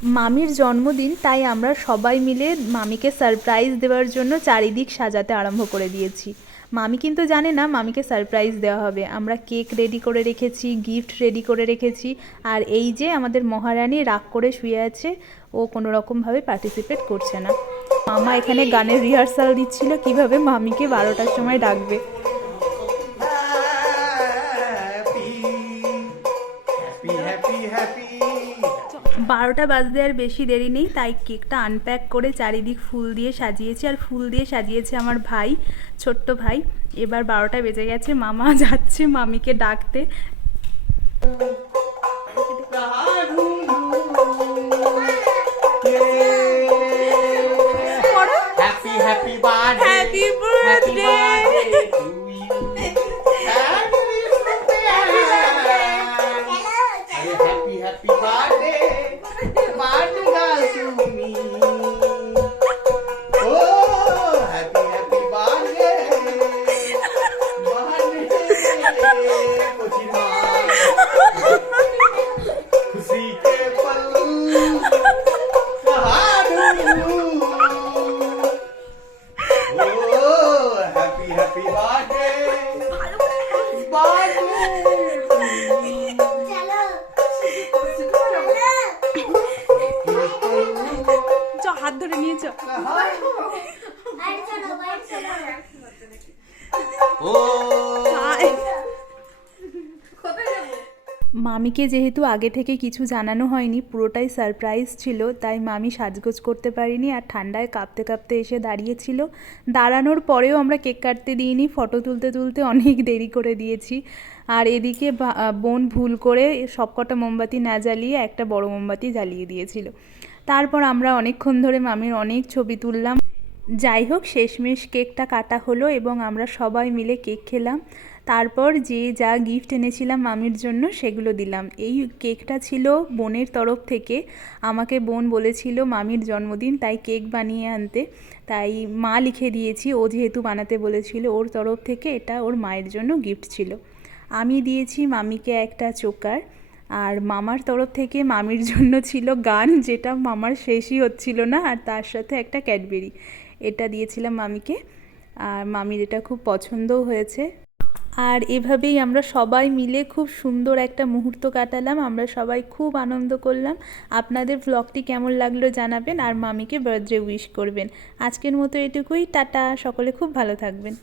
মামির জন্মদিন, তাই আমরা সবাই মিলে মামিকে সারপ্রাইজ দেওয়ার জন্য চারিদিক সাজাতে আরম্ভ করে দিয়েছি। মামি কিন্তু জানে না মামিকে সারপ্রাইজ দেওয়া হবে। আমরা কেক রেডি করে রেখেছি, গিফট রেডি করে রেখেছি। আর এই যে আমাদের মহারানী রাগ করে শুয়ে আছে, ও কোনো রকমভাবে পার্টিসিপেট করছে না। মামা এখানে গানের রিহার্সাল দিচ্ছিল কিভাবে মামিকে 12টার সময় ডাকবে। 12টা বাজতে আর বেশি দেরি নেই, তাই কেকটা আনপ্যাক করে চারিদিক ফুল দিয়ে সাজিয়েছি। আর ফুল দিয়ে সাজিয়েছে আমার ভাই, ছোট্ট ভাই। এবার 12টা বেজে গেছে, মামা যাচ্ছে মামিকে ডাকতে। Happy, happy birthday. Happy birthday. To you. Happy, happy birthday. Birthday girl to me. Oh, happy, happy birthday. खुशी के पल happy, happy birthday. চ হাত ধরে নিয়ে চ। মামিকে যেহেতু আগে থেকে কিছু জানানো হয়নি, পুরোটাই সারপ্রাইজ ছিল, তাই মামি সাজগোজ করতে পারিনি। আর ঠান্ডায় কাঁপতে কাঁপতে এসে দাঁড়িয়েছিল। দাঁড়ানোর পরেও আমরা কেক কাটতে দিইনি, ফটো তুলতে তুলতে অনেক দেরি করে দিয়েছি। আর এদিকে বোন ভুল করে সবকটা মোমবাতি না জ্বালিয়ে একটা বড় মোমবাতি জ্বালিয়ে দিয়েছিল। তারপর আমরা অনেকক্ষণ ধরে মামির অনেক ছবি তুললাম। যাই হোক, শেষমেশ কেকটা কাটা হলো এবং আমরা সবাই মিলে কেক খেলাম। তারপর যে যা গিফট এনেছিলাম মামির জন্য সেগুলো দিলাম। এই কেকটা ছিল বোনের তরফ থেকে। আমাকে বোন বলেছিল মামির জন্মদিন, তাই কেক বানিয়ে আনতে, তাই মা লিখে দিয়েছি। ও যেহেতু বানাতে বলেছিল, ওর তরফ থেকে এটা ওর মায়ের জন্য গিফট ছিল। আমি দিয়েছি মামিকে একটা চোকার। আর মামার তরফ থেকে মামির জন্য ছিল গান, যেটা মামার শেষই হচ্ছিল না, আর তার সাথে একটা ক্যাডবেরি। এটা দিয়েছিলাম মামিকে, আর মামির এটা খুব পছন্দও হয়েছে। আর এভাবেই আমরা সবাই মিলে খুব সুন্দর একটা মুহূর্ত কাটালাম। আমরা সবাই খুব আনন্দ করলাম। আপনাদের ব্লগটি কেমন লাগলো জানাবেন, আর মামিকে বার্থডে উইশ করবেন। আজকের মতো এটুকুই, টাটা। সকলে খুব ভালো থাকবেন।